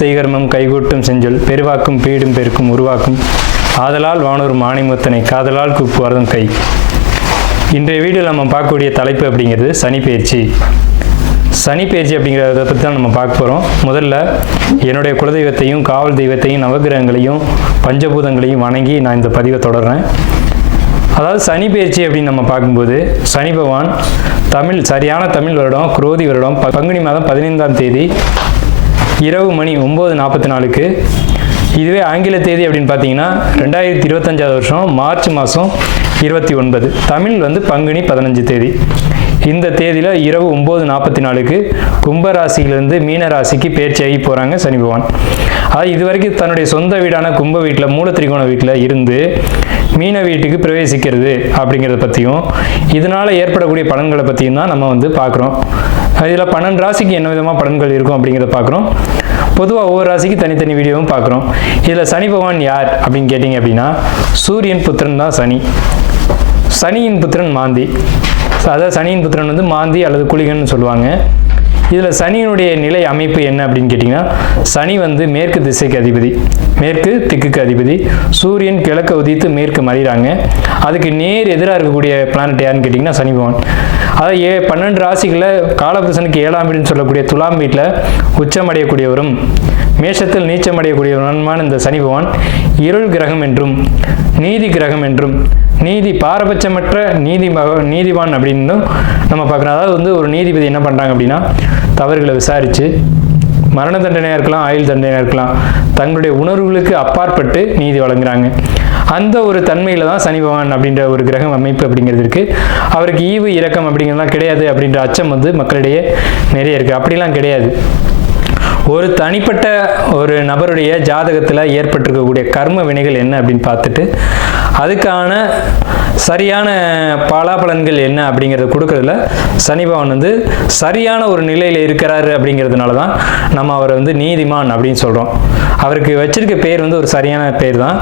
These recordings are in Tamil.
செய்கர்மம் கைகூட்டும் செஞ்சொல் பெருவாக்கும் பீடும் பெருக்கும் உருவாக்கும் ஆதலால் வானூர் மாணிமுத்தனை காதலால் கூப்புவார்தம் கை. இன்றைய வீடியோவில் நம்ம பார்க்கக்கூடிய தலைப்பு அப்படிங்கிறது சனிப்பெயர்ச்சி. சனிப்பெயர்ச்சி அப்படிங்கிறத பற்றி தான் நம்ம பார்க்க போகிறோம். முதல்ல என்னுடைய குலதெய்வத்தையும் காவல் தெய்வத்தையும் நவகிரகங்களையும் பஞ்சபூதங்களையும் வணங்கி நான் இந்த பதிவை தொடர்றேன். அதாவது சனிப்பெயர்ச்சி அப்படின்னு நம்ம பார்க்கும்போது சனி பகவான் சரியான தமிழ் வருடம் குரோதி வருடம் பங்குனி மாதம் 15ஆம் தேதி இரவு மணி 9:44க்கு, இதுவே ஆங்கில தேதி அப்படின்னு பார்த்தீங்கன்னா 2025 வருஷம் மார்ச் மாதம் 29, தமிழ் பங்குனி 15 தேதி. இந்த தேதியில் இரவு 9:44க்கு கும்பராசியிலிருந்து மீன ராசிக்கு பெயர்ச்சியாகி போகிறாங்க சனி பகவான். அது இதுவரைக்கும் தன்னுடைய சொந்த வீடான கும்ப வீட்டில் மூலத்திரிகோண வீட்டில் இருந்து மீன வீட்டுக்கு பிரவேசிக்கிறது அப்படிங்கிறத பற்றியும் இதனால் ஏற்படக்கூடிய பலன்களை பற்றியும் தான் நம்ம பார்க்குறோம். இதில் 12 ராசிக்கு என்ன விதமாக பலன்கள் இருக்கும் அப்படிங்கிறத பார்க்குறோம். பொதுவாக ஒவ்வொரு ராசிக்கு தனித்தனி வீடியோவும் பார்க்குறோம். இதில் சனி பகவான் யார் அப்படின்னு கேட்டிங்க அப்படின்னா சூரியன் புத்திரன் தான் சனி. சனியின் புத்திரன் மாந்தி. அதாவது சனியின் புத்திரன் மாந்தி அல்லது குளிகன்னு சொல்லுவாங்க. இதில் சனியினுடைய நிலை அமைப்பு என்ன அப்படின்னு கேட்டிங்கன்னா சனி மேற்கு திசைக்கு அதிபதி, மேற்கு திக்குக்கு அதிபதி. சூரியன் கிழக்க உதித்து மேற்கு மறைகிறாங்க. அதுக்கு நேர் எதிராக இருக்கக்கூடிய பிளானட் யாருன்னு கேட்டிங்கன்னா சனி பகவான். அதாவது 12 ராசிகளில் காலபுருஷனுக்கு 7ஆம் வீடுன்னு சொல்லக்கூடிய துலாம் வீட்டில் உச்சமடையக்கூடியவரும் மேஷத்தில் நீச்சமடையக்கூடியவருமான இந்த சனி பகவான் இருள் கிரகம் என்றும் நீதி கிரகம் என்றும் நீதி பாரபட்சமற்ற நீதிவான் அப்படின்னு நம்ம பார்க்குறோம். அதாவது ஒரு நீதிபதி என்ன பண்ணுறாங்க அப்படின்னா தவறுகளை விசாரித்து மரண தண்டனையாக இருக்கலாம், ஆயுள் தண்டனையாக இருக்கலாம், தங்களுடைய உணர்வுகளுக்கு அப்பாற்பட்டு நீதி வழங்குறாங்க. அந்த ஒரு தன்மையில் தான் சனி பகவான் அப்படின்ற ஒரு கிரகம் அமைப்பு அப்படிங்கிறது இருக்குது. அவருக்கு ஈவு இரக்கம் அப்படிங்கிறதுலாம் கிடையாது அப்படின்ற அச்சம் மக்களிடையே நிறைய இருக்குது. அப்படிலாம் கிடையாது. ஒரு தனிப்பட்ட ஒரு நபருடைய ஜாதகத்தில் ஏற்பட்டிருக்கக்கூடிய கர்ம வினைகள் என்ன அப்படின்னு பார்த்துட்டு அதுக்கான சரியான பலாபலன்கள் என்ன அப்படிங்கிறத கொடுக்கறதுல சனி பகவான் சரியான ஒரு நிலையில் இருக்கிறாரு அப்படிங்கிறதுனால தான் நம்ம அவரை நீதிமான் அப்படின்னு சொல்கிறோம். அவருக்கு வச்சிருக்க பேர் ஒரு சரியான பேர் தான்.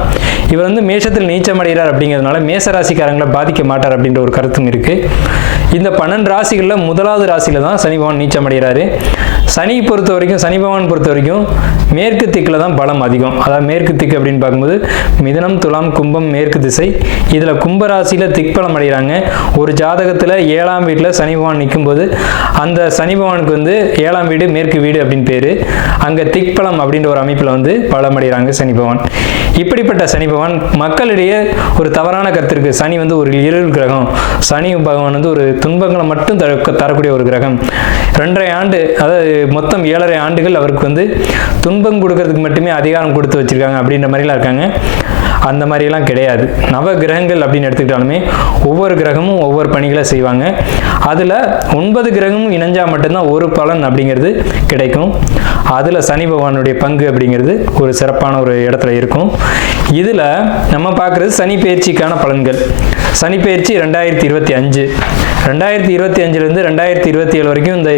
இவர் மேஷத்தில் நீச்சமடைகிறார் அப்படிங்கிறதுனால மேசராசிக்காரங்களை பாதிக்க மாட்டார் அப்படின்ற ஒரு கருத்தும் இருக்குது. இந்த 12 ராசிகளில் முதலாவது ராசியில் தான் சனி பகவான் நீச்சமடைகிறாரு. சனி பகவான் பொறுத்த வரைக்கும் மேற்கு திக்கில் தான் பலம் அதிகம். அதாவது மேற்கு திக்கு அப்படின்னு பார்க்கும்போது மிதுனம் துலாம் கும்பம் மேற்கு திசை. இதில் கும்பராசியில் திக்பலம் அடைகிறாங்க. ஒரு ஜாதகத்தில் 7ஆம் வீட்டில் சனி பகவான் நிற்கும்போது அந்த சனி பகவானுக்கு 7ஆம் வீடு மேற்கு வீடு அப்படின்னு பேர். அங்கே திக்பலம் அப்படின்ற ஒரு அமைப்பில் பலம் அடைகிறாங்க சனி பகவான். இப்படிப்பட்ட சனி பகவான் மக்களிடையே ஒரு தவறான கருத்து இருக்கு. சனி ஒரு இருள் கிரகம், சனி பகவான் ஒரு துன்பங்களை மட்டும் தரக்கூடிய ஒரு கிரகம். 2.5 ஆண்டு, அதாவது மொத்தம் 7.5 ஆண்டுகள் அவருக்கு துன்பம் கொடுக்கறதுக்கு மட்டுமே அதிகாரம் கொடுத்து வச்சிருக்காங்க அப்படின்ற மாதிரிலாம் இருக்காங்க. அந்த மாதிரிலாம் கிடையாது. நவ கிரகங்கள் அப்படின்னு எடுத்துக்கிட்டாலுமே ஒவ்வொரு கிரகமும் ஒவ்வொரு பணிகளை செய்வாங்க. அதில் 9 கிரகமும் இணைஞ்சா மட்டும்தான் ஒரு பலன் அப்படிங்கிறது கிடைக்கும். அதில் சனி பகவானுடைய பங்கு அப்படிங்கிறது ஒரு சிறப்பான ஒரு இடத்துல இருக்கும். இதில் நம்ம பார்க்குறது சனி பெயர்ச்சிக்கான பலன்கள். சனி பெயர்ச்சி 2025, 2025லேருந்து 2027 வரைக்கும் இந்த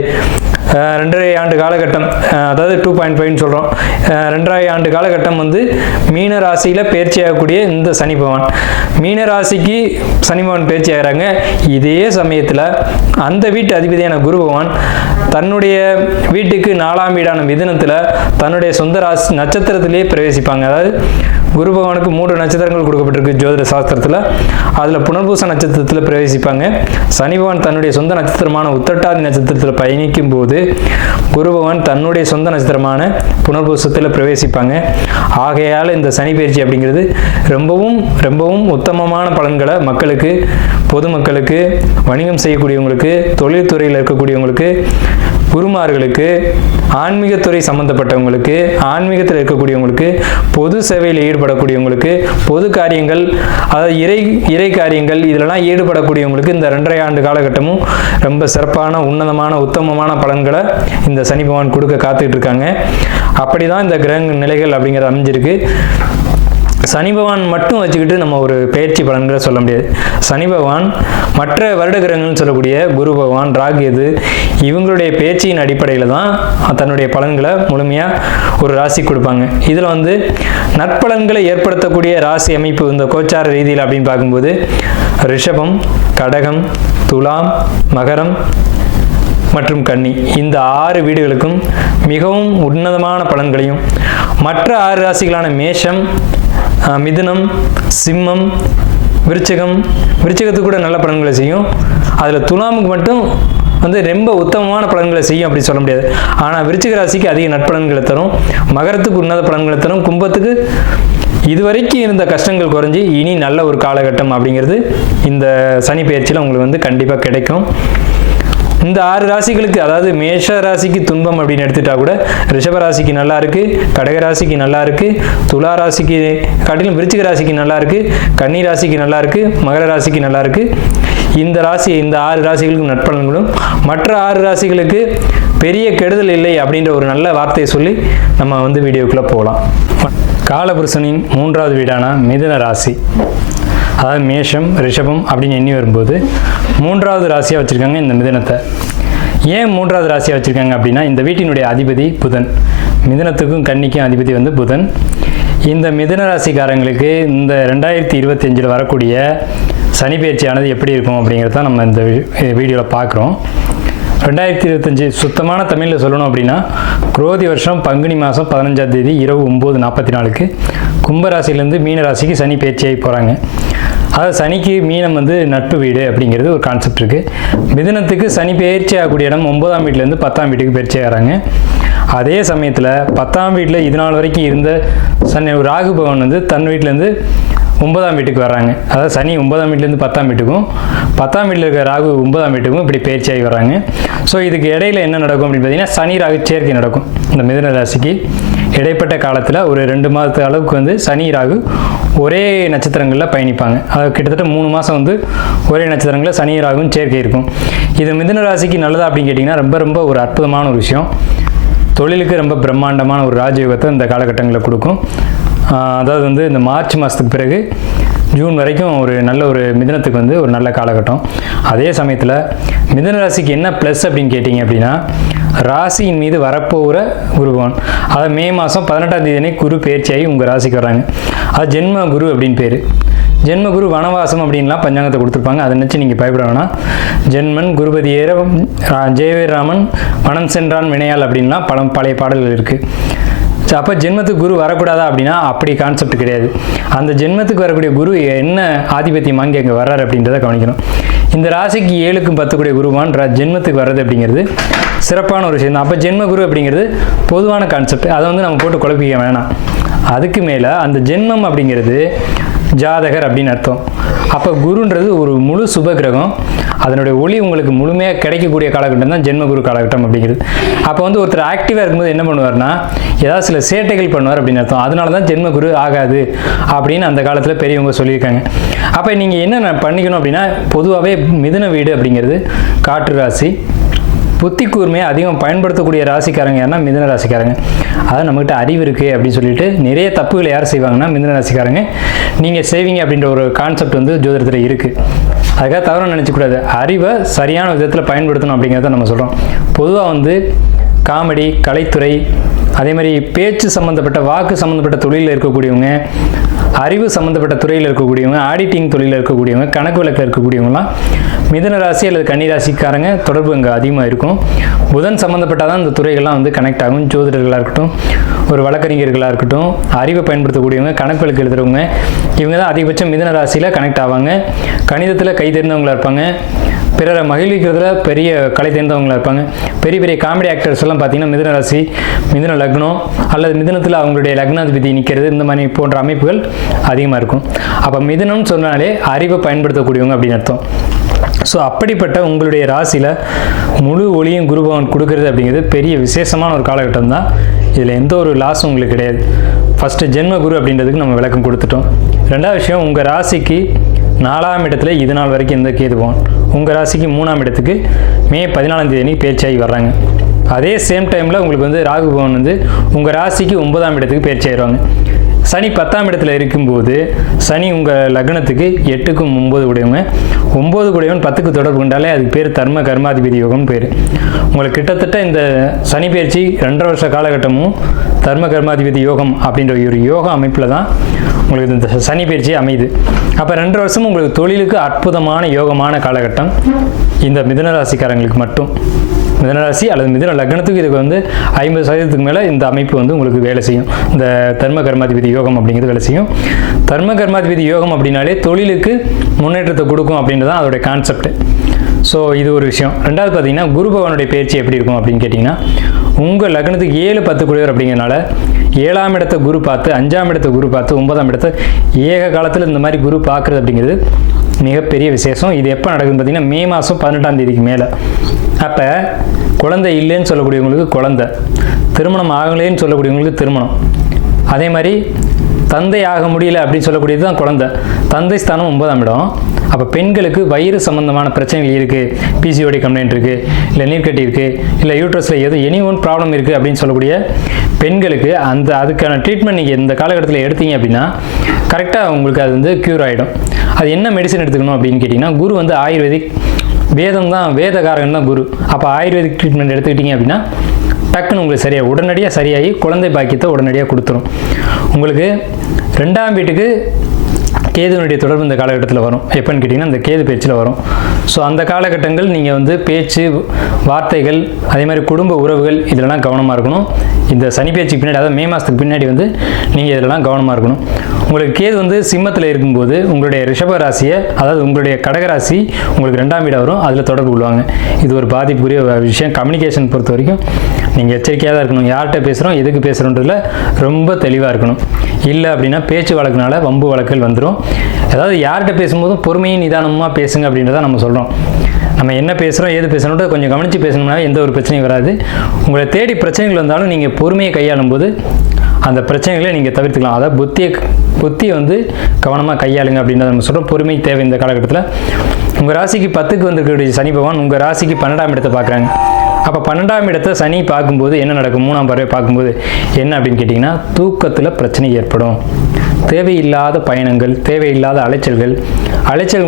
2.5 ஆண்டு காலகட்டம், அதாவது 2.5 சொல்கிறோம். 2.5 ஆண்டு காலகட்டம் மீன ராசியில் பயிற்சி ஆகக்கூடிய இந்த சனி பகவான் மீன ராசிக்கு சனி பகவான் பயிற்சி ஆகிறாங்க. இதே சமயத்தில் அந்த வீட்டு அதிபதியான குரு பகவான் தன்னுடைய வீட்டுக்கு 4ஆம் வீடான மிதுனத்தில் தன்னுடைய சொந்த ராசி நட்சத்திரத்திலேயே பிரவேசிப்பாங்க. அதாவது குரு பகவானுக்கு 3 நட்சத்திரங்கள் கொடுக்கப்பட்டிருக்கு ஜோதிட சாஸ்திரத்தில். அதில் புனர்பூச நட்சத்திரத்தில் பிரவேசிப்பாங்க. சனி பகவான் தன்னுடைய சொந்த நட்சத்திரமான உத்திரட்டாதி நட்சத்திரத்தில் பயணிக்கும் போது குரு பகவான் தன்னுடைய சொந்த நட்சத்திரமான புனர்பூசத்தில் பிரவேசிப்பாங்க. ஆகையால் இந்த சனி பெயர்ச்சி அப்படிங்கிறது ரொம்பவும் ரொம்பவும் உத்தமமான பலன்களை மக்களுக்கு, பொதுமக்களுக்கு, வணிகம் செய்யக்கூடியவங்களுக்கு, தொழில்துறையில் இருக்கக்கூடியவங்களுக்கு, குருமார்களுக்கு, ஆன்மீகத்துறை சம்பந்தப்பட்டவங்களுக்கு, ஆன்மீகத்தில் இருக்கக்கூடியவங்களுக்கு, பொது சேவையில் ஈடுபடக்கூடியவங்களுக்கு, பொது காரியங்கள், அதாவது இறை காரியங்கள் இதிலெல்லாம் ஈடுபடக்கூடியவங்களுக்கு இந்த 2.5 ஆண்டு காலகட்டமும் ரொம்ப சிறப்பான உன்னதமான உத்தமமான பலன்களை இந்த சனி பகவான் கொடுக்க காத்துக்கிட்டு இருக்காங்க. அப்படிதான் இந்த கிரக நிலைகள் அப்படிங்கிறது அமைஞ்சிருக்கு. சனி பகவான் மட்டும் வச்சுக்கிட்டு நம்ம ஒரு பெயர்ச்சி பலன்களை சொல்ல முடியாது. சனி பகவான் மற்ற வருட கிரகங்கள்னு சொல்லக்கூடிய குரு பகவான், ராகு, இவங்களுடைய பேச்சின் அடிப்படையில் தான் தன்னுடைய பலன்களை முழுமையாக ஒரு ராசி கொடுப்பாங்க. இதில் நற்பலன்களை ஏற்படுத்தக்கூடிய ராசி அமைப்பு இந்த கோச்சார ரீதியில் அப்படின்னு பார்க்கும்போது ரிஷபம், கடகம், துலாம், மகரம், மற்றும் கன்னி இந்த 6 வீடுகளுக்கும் மிகவும் உன்னதமான பலன்களையும், மற்ற 6 ராசிகளான மேஷம், மிதுனம், சிம்மம், விருச்சிகத்துக்கு கூட நல்ல பலன்களை செய்யும். அதில் துலாமுக்கு மட்டும் வந்து ரொம்ப உத்தமமான பலன்களை செய்யும் அப்படி சொல்ல முடியாது. ஆனால் விருச்சிக ராசிக்கு அதிக நட்பலன்களை தரும், மகரத்துக்கு உன்னத பலன்களை தரும், கும்பத்துக்கு இதுவரைக்கும் இருந்த கஷ்டங்கள் குறைஞ்சி இனி நல்ல ஒரு காலகட்டம் அப்படிங்கிறது இந்த சனி பெயர்ச்சியில் உங்களுக்கு வந்து கண்டிப்பாக கிடைக்கும். இந்த 6 ராசிகளுக்கு, அதாவது மேஷ ராசிக்கு துன்பம் அப்படின்னு எடுத்துட்டா கூட ரிஷப ராசிக்கு நல்லா இருக்கு, கடக ராசிக்கு நல்லா இருக்கு, துலா ராசிக்கு காட்டிலும் விருச்சிக ராசிக்கு நல்லா இருக்கு, கன்னி ராசிக்கு நல்லா இருக்கு, மகர ராசிக்கு நல்லா இருக்கு. இந்த 6 ராசிகளுக்கு நட்பலன்களும், மற்ற 6 ராசிகளுக்கு பெரிய கெடுதல் இல்லை அப்படின்ற ஒரு நல்ல வார்த்தையை சொல்லி நம்ம வந்து வீடியோக்குள்ள போகலாம். காலபுருஷனின் 3வது வீடான மிதுன ராசி, அதாவது மேஷம், ரிஷபம் அப்படின்னு எண்ணி வரும்போது 3வது ராசியாக வச்சுருக்காங்க இந்த மிதுனத்தை. ஏன் 3வது ராசியாக வச்சுருக்காங்க அப்படின்னா, இந்த வீட்டினுடைய அதிபதி புதன், மிதுனத்துக்கும் கன்னிக்கும் அதிபதி வந்து புதன். இந்த மிதுன ராசிக்காரங்களுக்கு இந்த 2025 வரக்கூடிய சனி பெயர்ச்சியானது எப்படி இருக்கும் அப்படிங்கிறத நம்ம இந்த வீடியோவில் பார்க்குறோம். 2025 சுத்தமான தமிழில் சொல்லணும் அப்படின்னா, குரோதி வருஷம் பங்குனி மாதம் 15ஆம் தேதி இரவு 9:44 கும்பராசிலேருந்து மீன ராசிக்கு சனி பெயர்ச்சியாகி போகிறாங்க. அதாவது சனிக்கு மீனம் வந்து நட்பு வீடு அப்படிங்கிறது ஒரு கான்செப்ட் இருக்குது. மிதுனத்துக்கு சனி பெயர்ச்சி ஆகக்கூடிய இடம் 9ஆம் வீட்டிலேருந்து 10ஆம் வீட்டுக்கு பெயர்ச்சி ஆகிறாங்க. அதே சமயத்தில் 10ஆம் வீட்டில் இது நாள் வரைக்கும் இருந்த ராகு பகவான் வந்து தன் வீட்டிலேருந்து 9ஆம் வீட்டுக்கு வர்றாங்க. அதாவது சனி 9ஆம் வீட்டிலேருந்து 10ஆம் வீட்டுக்கும், 10ஆம் வீட்டில் இருக்கிற ராகு 9ஆம் வீட்டுக்கும் இப்படி பயிற்சியாகி வர்றாங்க. ஸோ இதுக்கு இடையில என்ன நடக்கும் அப்படின்னு பார்த்தீங்கன்னா, சனி ராகு சேர்க்கை நடக்கும். இந்த மிதுன ராசிக்கு இடைப்பட்ட காலத்தில் ஒரு 2 மாதத்து அளவுக்கு வந்து சனி ராகு ஒரே நட்சத்திரங்களில் பயணிப்பாங்க. அது கிட்டத்தட்ட 3 மாதம் வந்து ஒரே நட்சத்திரங்களில் சனி ராகுவும் சேர்க்கை இருக்கும். இது மிதுன ராசிக்கு நல்லதா அப்படின்னு கேட்டிங்கன்னா, ரொம்ப ரொம்ப ஒரு அற்புதமான ஒரு விஷயம். தொழிலுக்கு ரொம்ப பிரம்மாண்டமான ஒரு ராஜயோகத்தை இந்த காலகட்டங்களில் கொடுக்கும். அதாவது வந்து இந்த மார்ச் மாதத்துக்கு பிறகு ஜூன் வரைக்கும் ஒரு நல்ல ஒரு மிதுனத்துக்கு வந்து ஒரு நல்ல காலகட்டம். அதே சமயத்தில் மிதுன ராசிக்கு என்ன ப்ளஸ் அப்படின்னு கேட்டிங்க அப்படின்னா, ராசியின் மீது வரப்போகிற குரு பகவான், அதாவது மே மாதம் 18ஆம் தேதி குரு பெயர்ச்சியாகி உங்கள் ராசிக்கு வர்றாங்க. அது ஜென்ம குரு அப்படின்னு பேர். ஜென்ம குரு வனவாசம் அப்படின்லாம் பஞ்சாங்கத்தை கொடுத்துருப்பாங்க. அதை நினச்சி நீங்கள் பயப்பட வேணாம். ஜென்மன் குருபதி ஏற ஜெயவீராமன் வனம் சென்றான் வினையால் அப்படின்லாம் பழைய பாடல்கள் இருக்குது. அப்போ ஜென்மத்துக்கு குரு வரக்கூடாதா அப்படின்னா அப்படி கான்செப்ட் கிடையாது. அந்த ஜென்மத்துக்கு வரக்கூடிய குரு என்ன ஆதிபத்தியம் வாங்கி அங்கே வர்றாரு அப்படின்றத கவனிக்கணும். இந்த ராசிக்கு 7க்கும் 10 குருவான் ஜென்மத்துக்கு வர்றது அப்படிங்கிறது சிறப்பான ஒரு விஷயம் தான். அப்போ ஜென்ம குரு அப்படிங்கிறது பொதுவான கான்செப்ட், அதை வந்து நம்ம போட்டு குழப்பிக்க வேணாம். அதுக்கு மேலே அந்த ஜென்மம் அப்படிங்கிறது ஜாதகர் அப்படின்னு அர்த்தம். அப்போ குருன்றது ஒரு முழு சுப கிரகம், அதனுடைய ஒளி உங்களுக்கு முழுமையாக கிடைக்கக்கூடிய காலகட்டம் தான் ஜென்மகுரு காலகட்டம் அப்படிங்கிறது. அப்போ வந்து ஒருத்தர் ஆக்டிவாக இருக்கும்போது என்ன பண்ணுவார்னா, ஏதாவது சில சேட்டைகள் பண்ணுவார் அப்படின்னு அர்த்தம். அதனால தான் ஜென்மகுரு ஆகாது அப்படின்னு அந்த காலத்தில் பெரியவங்க சொல்லியிருக்காங்க. அப்போ நீங்கள் என்ன பண்ணிக்கணும் அப்படின்னா, பொதுவாகவே மிதுன வீடு அப்படிங்கிறது காற்று ராசி, புத்தி கூர்மையை அதிகம் பயன்படுத்தக்கூடிய ராசிக்காரங்க யாருன்னா மிதுன ராசிக்காரங்க. அதாவது நம்மகிட்ட அறிவு இருக்குது அப்படின்னு சொல்லிட்டு நிறைய தப்புகளை யார் செய்வாங்கன்னா மிதுன ராசிக்காரங்க. நீங்கள் செய்வீங்க அப்படின்ற ஒரு கான்செப்ட் வந்து ஜோதிடத்தில் இருக்குது. அதுக்காக தவறாக நினச்சக்கூடாது. அறிவை சரியான விதத்தில் பயன்படுத்தணும் அப்படிங்கிறத நம்ம சொல்கிறோம். பொதுவாக வந்து காமெடி, கலைத்துறை, அதே மாதிரி பேச்சு சம்மந்தப்பட்ட, வாக்கு சம்மந்தப்பட்ட தொழிலில் இருக்கக்கூடியவங்க, அறிவு சம்மந்தப்பட்ட துறையில் இருக்கக்கூடியவங்க, ஆடிட்டிங் தொழிலில் இருக்கக்கூடியவங்க, கணக்கு வழக்கில் இருக்கக்கூடியவங்களாம் மிதுன ராசி அல்லது கன்னி ராசிக்காரங்க தொடர்பு அங்கே அதிகமாக இருக்கும். புதன் சம்மந்தப்பட்டால் தான் இந்த துறைகள்லாம் வந்து கனெக்ட் ஆகும். ஜோதிடர்களாக இருக்கட்டும், ஒரு வழக்கறிஞர்களாக இருக்கட்டும், அறிவை பயன்படுத்தக்கூடியவங்க, கணக்கு வழக்கு எழுதுறவங்க, இவங்க தான் அதிகபட்சம் மிதுன ராசியில் கனெக்ட் ஆவாங்க. கணிதத்தில் கை தேர்ந்தவங்களாக இருப்பாங்க, பிறரை மகிழ்விக்கிறதுல பெரிய கலை தேர்ந்தவங்களாக இருப்பாங்க. பெரிய பெரிய காமெடி ஆக்டர்ஸ் எல்லாம் பார்த்தீங்கன்னா மிதுன ராசி, மிதுன லக்னம் அல்லது மிதுனத்தில் அவங்களுடைய லக்னாதிபதி நிற்கிறது, இந்த மாதிரி போன்ற அமைப்புகள் அதிகமாக இருக்கும். அப்போ மிதுனம்னு சொன்னாலே அறிவை பயன்படுத்தக்கூடியவங்க அப்படின்னு அர்த்தம். ஸோ அப்படிப்பட்ட உங்களுடைய ராசியில் முழு ஒளியும் குரு பகவான் கொடுக்கறது அப்படிங்கிறது பெரிய விசேஷமான ஒரு காலகட்டம் தான். இதில் எந்த ஒரு லாஸும் உங்களுக்கு கிடையாது. ஃபஸ்ட்டு ஜென்ம குரு அப்படின்றதுக்கு நம்ம விளக்கம் கொடுத்துட்டோம். ரெண்டாவது விஷயம், உங்கள் ராசிக்கு 4ஆம் இடத்துல இது நாள் வரைக்கும் எந்த கேது பகவான் உங்கள் ராசிக்கு 3ஆம் இடத்துக்கு மே 14ஆம் தேதி பயிற்சியாகி வர்றாங்க. அதே சேம் டைமில் உங்களுக்கு வந்து ராகு பகவான் வந்து உங்கள் ராசிக்கு 9ஆம் இடத்துக்கு பயிற்சி ஆயிடுவாங்க. சனி 10ஆம் இடத்துல இருக்கும்போது சனி உங்கள் லக்னத்துக்கு 8க்கும் 9 கூடியவங்க, 9 கூடியவன் 10க்கு தொடர்பு கொண்டாலே அதுக்கு பேர் தர்ம கர்மாதிபதி யோகம்னு பேர். உங்களுக்கு கிட்டத்தட்ட இந்த சனி பயிற்சி 2.5 வருஷ காலகட்டமும் தர்ம கர்மாதிபதி யோகம் அப்படின்ற ஒரு யோக அமைப்பில் தான் உங்களுக்கு இந்த சனி பயிற்சி அமையுது. அப்போ 2.5 வருஷமும் உங்களுக்கு தொழிலுக்கு அற்புதமான யோகமான காலகட்டம் இந்த மிதுன ராசிக்காரங்களுக்கு மட்டும். மிதுன ராசி அல்லது மிதுன லக்னத்துக்கு இதுக்கு வந்து 50% மேலே இந்த அமைப்பு வந்து உங்களுக்கு வேலை செய்யும். இந்த தர்ம கர்மாதிபதி யோகம் அப்படிங்கிறது வேலை செய்யும். தர்ம கர்மாதிபதி யோகம் அப்படின்னாலே தொழிலுக்கு முன்னேற்றத்தை கொடுக்கும் அப்படின்றது தான் அதோடைய கான்செப்ட். ஸோ இது ஒரு விஷயம். ரெண்டாவது பார்த்தீங்கன்னா குரு பகவானுடைய பயிற்சி எப்படி இருக்கும் அப்படின்னு கேட்டிங்கன்னா, உங்கள் லக்னத்துக்கு 7, 10 கூடியவர் அப்படிங்கிறனால 7ஆம் இடத்தை குரு பார்த்து, 5ஆம் இடத்தை குரு பார்த்து, 9ஆம் இடத்தை ஏக காலத்தில் இந்த மாதிரி குரு பார்க்குறது அப்படிங்கிறது மிகப்பெரிய விசேஷம். இது எப்போ நடக்குதுன்னு பார்த்தீங்கன்னா மே மாதம் 18ஆம் தேதிக்கு மேலே. அப்போ குழந்தை இல்லைன்னு சொல்லக்கூடியவங்களுக்கு குழந்தை, திருமணம் ஆகலைன்னு சொல்லக்கூடியவங்களுக்கு திருமணம், அதே மாதிரி தந்தை ஆக முடியல அப்படின்னு சொல்லக்கூடியது தான் குழந்தை. தந்தை ஸ்தானம் 9ஆம் இடம். அப்போ பெண்களுக்கு வயிறு சம்பந்தமான பிரச்சனைகள் இருக்குது, பிசிஓடி கம்ப்ளைண்ட் இருக்குது, இல்லை நீர்க்கட்டி இருக்குது, இல்லை யூட்ரஸில் எனி ஒன் ப்ராப்ளம் இருக்குது அப்படின்னு சொல்லக்கூடிய பெண்களுக்கு அதுக்கான ட்ரீட்மெண்ட் நீங்கள் இந்த காலகட்டத்தில் எடுத்தீங்க அப்படின்னா கரெக்டாக உங்களுக்கு அது வந்து க்யூர் ஆகிடும். அது என்ன மெடிசன் எடுத்துக்கணும் அப்படின்னு கேட்டிங்கன்னா, குரு வந்து ஆயுர்வேதிக் வேதம் தான், வேதகாரகன் தான் குரு. அப்போ ஆயுர்வேதிக் ட்ரீட்மெண்ட் எடுத்துக்கிட்டீங்க அப்படின்னா டக்குன்னு உங்களுக்கு உடனடியாக சரியாகி குழந்தை பாக்கியத்தை உடனடியாக கொடுத்துரும். உங்களுக்கு 2ஆம் வீட்டுக்கு கேதுனுடைய தொடர்பு இந்த காலகட்டத்தில் வரும். எப்போன்னு கேட்டிங்கன்னா இந்த கேது பேச்சில் வரும். ஸோ அந்த காலகட்டங்கள் நீங்கள் வந்து பேச்சு, வார்த்தைகள், அதே மாதிரி குடும்ப உறவுகள் இதிலெல்லாம் கவனமாக இருக்கணும். இந்த சனி பேச்சுக்கு பின்னாடி, அதாவது மே மாதத்துக்கு பின்னாடி வந்து நீங்கள் இதிலெல்லாம் கவனமாக இருக்கணும். உங்களுக்கு கேது வந்து சிம்மத்தில் இருக்கும்போது உங்களுடைய ரிஷப ராசியை, அதாவது உங்களுடைய கடகராசி உங்களுக்கு 2ஆம் வீடாக வரும், அதில் தொடர்பு கொள்வாங்க. இது ஒரு பாதிப்புக்குரிய விஷயம். கம்யூனிகேஷன் பொறுத்த வரைக்கும் நீங்கள் எச்சரிக்கையாக தான் இருக்கணும். யார்கிட்ட பேசுகிறோம், எதுக்கு பேசுகிறோன்றதுல ரொம்ப தெளிவாக இருக்கணும். இல்லை அப்படின்னா பேச்சு வழக்குனால வம்பு வழக்குகள் வந்துடும். அதாவது யார்கிட்ட பேசும்போதும் பொறுமையும் நிதானமாக பேசுங்க அப்படின்றத நம்ம சொல்கிறோம். நம்ம என்ன பேசுகிறோம், ஏது பேசணுன்றது கொஞ்சம் கவனித்து பேசணும்னா எந்த ஒரு பிரச்சனையும் வராது. உங்களை தேடி பிரச்சனைகள் வந்தாலும் நீங்கள் பொறுமையை கையாளும் போது அந்த பிரச்சனைகளை நீங்கள் தவிர்த்துக்கலாம். அதாவது புத்தியை வந்து கவனமாக கையாளுங்க அப்படின்றத நம்ம சொல்கிறோம். பொறுமை தேவை இந்த காலகட்டத்தில். உங்கள் ராசிக்கு 10க்கு வந்திருக்கக்கூடிய சனி பகவான் உங்கள் ராசிக்கு 12ஆம் இடத்தை பார்க்குறாங்க. அப்போ 12ஆம் இடத்தை சனி பார்க்கும்போது என்ன நடக்கும், 3ஆம் பார்வை பார்க்கும்போது என்ன அப்படின்னு கேட்டிங்கன்னா, தூக்கத்தில் பிரச்சனை ஏற்படும். தேவையில்லாத பயணங்கள், தேவையில்லாத அலைச்சல்கள்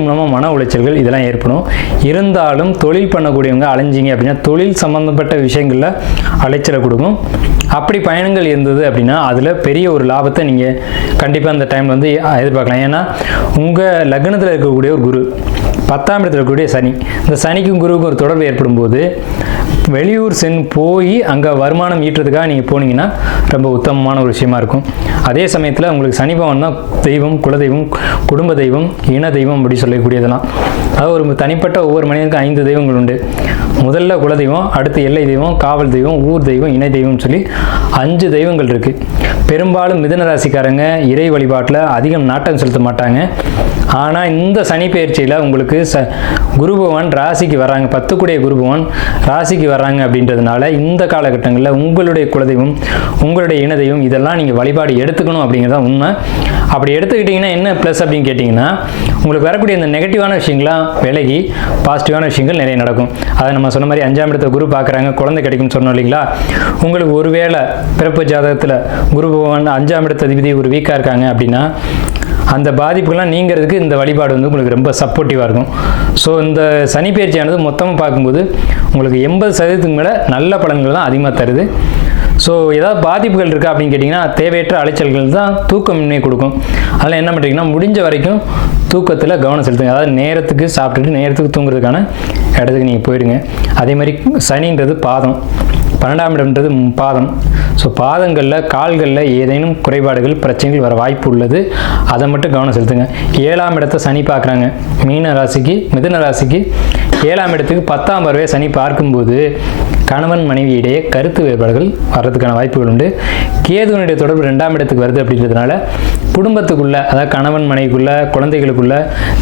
மூலமாக மன உளைச்சல்கள் இதெல்லாம் ஏற்படும். இருந்தாலும் தொழில் பண்ணக்கூடியவங்க அலைஞ்சிங்க அப்படின்னா தொழில் சம்மந்தப்பட்ட விஷயங்களில் அலைச்சலை கொடுக்கும். அப்படி பயணங்கள் இருந்தது அப்படின்னா அதில் பெரிய ஒரு லாபத்தை நீங்கள் கண்டிப்பாக அந்த டைமில் வந்து எதிர்பார்க்கலாம். ஏன்னா உங்கள் லக்னத்தில் இருக்கக்கூடிய ஒரு குரு, 10ஆம் இடத்துல இருக்கக்கூடிய சனி, இந்த சனிக்கும் குருவுக்கும் ஒரு தொடர்பு ஏற்படும் போது வெளியூர் போய் அங்கே வருமானம் ஈட்டுறதுக்காக நீங்கள் போனீங்கன்னா ரொம்ப உத்தமமான ஒரு விஷயமா இருக்கும். அதே சமயத்தில் உங்களுக்கு சனி பகவான் தான் தெய்வம், குலதெய்வம், குடும்ப தெய்வம், இன தெய்வம் அப்படி சொல்லக்கூடியதெல்லாம். அதாவது ஒரு தனிப்பட்ட ஒவ்வொரு மனிதனுக்கும் 5 தெய்வங்கள் உண்டு. முதல்ல குலதெய்வம், அடுத்து எல்லை தெய்வம், காவல் தெய்வம், ஊர் தெய்வம், இணை தெய்வம்னு சொல்லி 5 தெய்வங்கள் இருக்குது. பெரும்பாலும் மிதுன ராசிக்காரங்க இறை வழிபாட்டில் அதிகம் நாட்டம் செலுத்த மாட்டாங்க. ஆனால் இந்த சனி பயிற்சியில் உங்களுக்கு குரு பகவான் ராசிக்கு வராங்க, 10 கூடிய குரு பகவான் ராசிக்கு வர்றாங்க அப்படின்றதுனால இந்த காலகட்டங்களில் உங்களுடைய குலதெய்வம், உங்களுடைய இன தெய்வம் இதெல்லாம் நீங்கள் வழிபாடு எடுத்துக்கணும் அப்படிங்கிறதான் உண்மை. அப்படி எடுத்துக்கிட்டிங்கன்னா என்ன ப்ளஸ் அப்படின்னு கேட்டிங்கன்னா, உங்களுக்கு வரக்கூடிய இந்த நெகட்டிவான விஷயங்கள்லாம் விலகி பாசிட்டிவான விஷயங்கள் நிறைய நடக்கும். அதை நம்ம சொன்ன மாதிரி 5ஆம் இடத்தை குரு பார்க்குறாங்க, குழந்தை கிடைக்கும்னு சொன்னோம் இல்லைங்களா. உங்களுக்கு ஒருவேளை பிறப்பு ஜாதகத்தில் குரு பகவான் 5ஆம் இடத்த அதிபதி ஒரு வீக்காக இருக்காங்க அப்படின்னா அந்த பாதிப்புகள்லாம் நீங்கிறதுக்கு இந்த வழிபாடு வந்து உங்களுக்கு ரொம்ப சப்போர்ட்டிவாக இருக்கும். ஸோ இந்த சனி பயிற்சியானது மொத்தமாக பார்க்கும்போது உங்களுக்கு 80% மேலே நல்ல பலன்கள் தான் அதிகமாக தருது. ஸோ ஏதாவது பாதிப்புகள் இருக்கா அப்படின்னு கேட்டிங்கன்னா, தேவையற்ற அலைச்சல்கள் தான் தூக்கமின்மை கொடுக்கும். அதில் என்ன பண்ணுறீங்கன்னா, முடிஞ்ச வரைக்கும் தூக்கத்தில் கவனம் செலுத்துங்க. அதாவது நேரத்துக்கு சாப்பிட்டுட்டு நேரத்துக்கு தூங்குறதுக்கான இடத்துக்கு நீங்கள் போயிடுங்க. அதே மாதிரி சனின்றது பாதம், 12ஆம் இடம்ன்றது பாதம். ஸோ பாதங்களில், கால்களில் ஏதேனும் குறைபாடுகள், பிரச்சனைகள் வர வாய்ப்பு உள்ளது. அதை மட்டும் கவனம் செலுத்துங்க. 7ஆம் இடத்தை சனி பார்க்குறாங்க. மீன ராசிக்கு, மிதுன ராசிக்கு 7ஆம் இடத்துக்கு 10ஆம் பார்வையை சனி பார்க்கும்போது கணவன் மனைவி இடையே கருத்து வேறுபாடுகள் வர்றதுக்கான வாய்ப்புகள் உண்டு. கேதுவனுடைய தொடர்பு 2ஆம் இடத்துக்கு வருது அப்படின்றதுனால குடும்பத்துக்குள்ள, அதாவது கணவன் மனைவிக்குள்ள, குழந்தைகளுக்குள்ள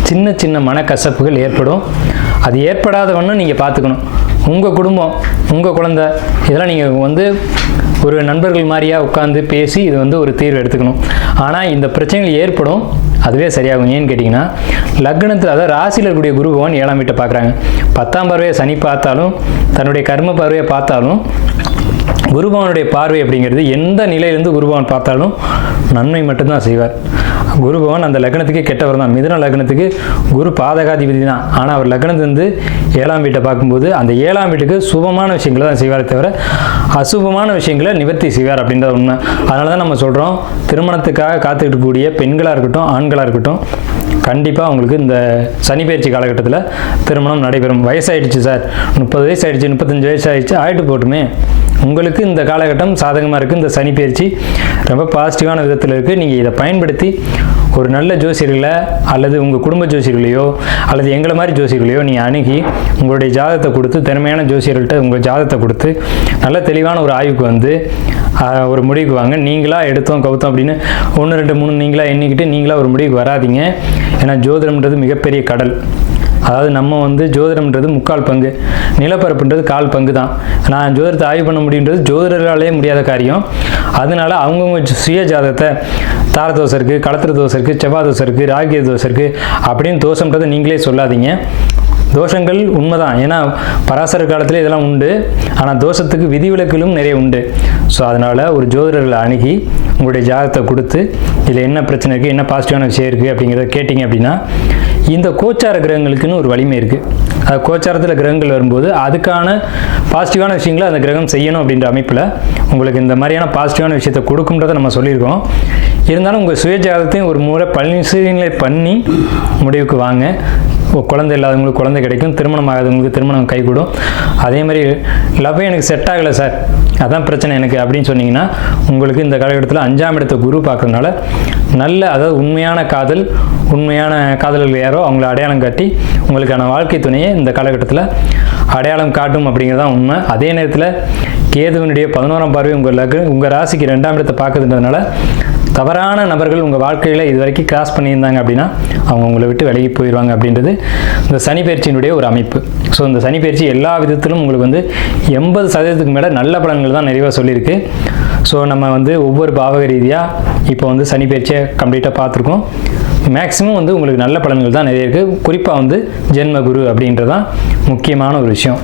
சின்ன சின்ன மனக்கசப்புகள் ஏற்படும். அது ஏற்படாதவன்னு நீங்கள் பார்த்துக்கணும். உங்கள் குடும்பம், உங்கள் குழந்தை இதெல்லாம் நீங்கள் வந்து ஒரு நண்பர்கள் மாதிரியாக உட்காந்து பேசி இது வந்து ஒரு தீர்வு எடுத்துக்கணும். ஆனால் இந்த பிரச்சனைகள் ஏற்படும், அதுவே சரியாகும். ஏன்னு கேட்டிங்கன்னா, லக்னத்தில், அதாவது ராசியில் இருக்கக்கூடிய குரு பகவான் 7ஆம் வீட்டை பார்க்குறாங்க. 10ஆம் பார்வையை சனி பார்த்தாலும், தன்னுடைய கர்ம பார்வையை பார்த்தாலும் குருபவனுடைய பார்வை அப்படிங்கிறது எந்த நிலையிலிருந்து குருபவன் பார்த்தாலும் நன்மை மட்டும்தான் செய்வார். குருபவன் அந்த லக்னத்துக்கே கெட்டவர் தான். மிதுன லக்னத்துக்கு குரு பாதகாதிபதி தான். ஆனால் அவர் லக்னத்திலிருந்து 7ஆம் வீட்டை பார்க்கும்போது அந்த 7ஆம் வீட்டுக்கு சுபமான விஷயங்களை தான் செய்வார் தவிர அசுபமான விஷயங்களை நிவர்த்தி செய்வார் அப்படின்ற உண்மை. அதனால தான் நம்ம சொல்கிறோம், திருமணத்துக்காக காத்துக்கிட்டு இருக்கக்கூடிய பெண்களாக இருக்கட்டும் ஆண்களாக இருக்கட்டும், கண்டிப்பாக உங்களுக்கு இந்த சனி பயிற்சி காலகட்டத்தில் திருமணம் நடைபெறும். வயசாயிடுச்சு சார், 30 வயசு ஆயிடுச்சு, 35 வயசு ஆயிடுச்சு, ஆகிட்டு போட்டுமே, உங்களுக்கு இந்த காலகட்டம் சாதகமாக இருக்குது. இந்த சனி பயிற்சி ரொம்ப பாசிட்டிவான விதத்தில் இருக்குது. நீங்கள் இதை பயன்படுத்தி ஒரு நல்ல ஜோசியர்களை அல்லது உங்கள் குடும்ப ஜோசியர்களையோ அல்லது எங்களை மாதிரி ஜோசியர்களையோ நீங்கள் அணுகி உங்களுடைய ஜாதகத்தை கொடுத்து, திறமையான ஜோசியர்கள்ட்ட உங்கள் ஜாதகத்தை கொடுத்து நல்ல தெளிவான ஒரு ஆய்வுக்கு வந்து ஒரு முடிவுக்கு வாங்க. நீங்களாக எடுத்தோம் கவுத்தோம் அப்படின்னு 1 2 3 நீங்களாக எண்ணிக்கிட்டு நீங்களாக ஒரு முடிவுக்கு வராதிங்க. ஏன்னா ஜோதிடம்ன்றது மிகப்பெரிய கடல். அதாவது நம்ம வந்து ஜோதிடம்ன்றது 3/4 பங்கு, நிலப்பரப்புன்றது 1/4 பங்கு தான். நான் ஜோதிடத்தை ஆய்வு பண்ண முடியுன்றது ஜோதிடர்களாலே முடியாத காரியம். அதனால அவங்கவுங்க சுய ஜாதகத்தை தார தோசை இருக்குது, களத்திர தோசை இருக்குது, செவ்வாய் தோசை இருக்குது, ராகிய தோசை இருக்குது அப்படின்னு தோஷம்ன்றதை நீங்களே சொல்லாதீங்க. தோஷங்கள் உண்மைதான், ஏன்னா பராசர காலத்தில் இதெல்லாம் உண்டு. ஆனால் தோஷத்துக்கு விதிவிலக்குகளும் நிறைய உண்டு. ஸோ அதனால் ஒரு ஜோதிடர்களை அணுகி உங்களுடைய ஜாதகத்தை கொடுத்து இதில் என்ன பிரச்சனை இருக்குது, என்ன பாசிட்டிவான விஷயம் இருக்குது அப்படிங்கிறத கேட்டிங்க அப்படின்னா, இந்த கோச்சார கிரகங்களுக்குன்னு ஒரு வலிமை இருக்குது. அது கோச்சாரத்தில் கிரகங்கள் வரும்போது அதுக்கான பாசிட்டிவான விஷயங்களை அந்த கிரகம் செய்யணும் அப்படின்ற அமைப்பில் உங்களுக்கு இந்த மாதிரியான பாசிட்டிவான விஷயத்தை கொடுக்கும்ன்றதை நம்ம சொல்லியிருக்கோம். இருந்தாலும் உங்கள் சுய ஜாதகத்தையும் ஒரு முறை பரிசீலனை பண்ணி முடிவுக்கு வாங்க. குழந்தை இல்லாதவங்களுக்கு குழந்தை கிடைக்கும், திருமணம் ஆகாதவங்களுக்கு திருமணம் கைகூடும். அதே மாதிரி லவ் எனக்கு செட் ஆகலை சார், அதான் பிரச்சனை எனக்கு அப்படின்னு சொன்னீங்கன்னா, உங்களுக்கு இந்த காலகட்டத்தில் 5ஆம் இடத்தை குரு பார்க்கறதுனால நல்ல, அதாவது உண்மையான காதல், உண்மையான காதலர்கள் யாரோ அவங்கள அடையாளம் காட்டி உங்களுக்கான வாழ்க்கை துணையை இந்த காலகட்டத்தில் அடையாளம் காட்டும் அப்படிங்கிறதான் உண்மை. அதே நேரத்தில் கேதுவனுடைய 11ஆம் பார்வை உங்கள் ராசிக்கு 2ஆம் இடத்தை பார்க்குறதுன்றதுனால தவறான நபர்கள் உங்கள் வாழ்க்கையில் இது வரைக்கும் கிராஸ் பண்ணியிருந்தாங்க அப்படின்னா அவங்க உங்களை விட்டு விலகி போயிடுவாங்க அப்படின்றது இந்த சனி பயிற்சியினுடைய ஒரு அமைப்பு. ஸோ இந்த சனி பயிற்சி எல்லா விதத்திலும் உங்களுக்கு வந்து 80% மேலே நல்ல பலன்கள் தான் நிறைவாக சொல்லியிருக்கு. ஸோ நம்ம வந்து ஒவ்வொரு பாவக ரீதியாக இப்போ வந்து சனி பயிற்சியை கம்ப்ளீட்டாக பார்த்துருக்கோம். மேக்ஸிமம் வந்து உங்களுக்கு நல்ல பலன்கள் தான் நிறைய இருக்குது. குறிப்பாக வந்து ஜென்ம குரு அப்படின்றதான் முக்கியமான ஒரு விஷயம்.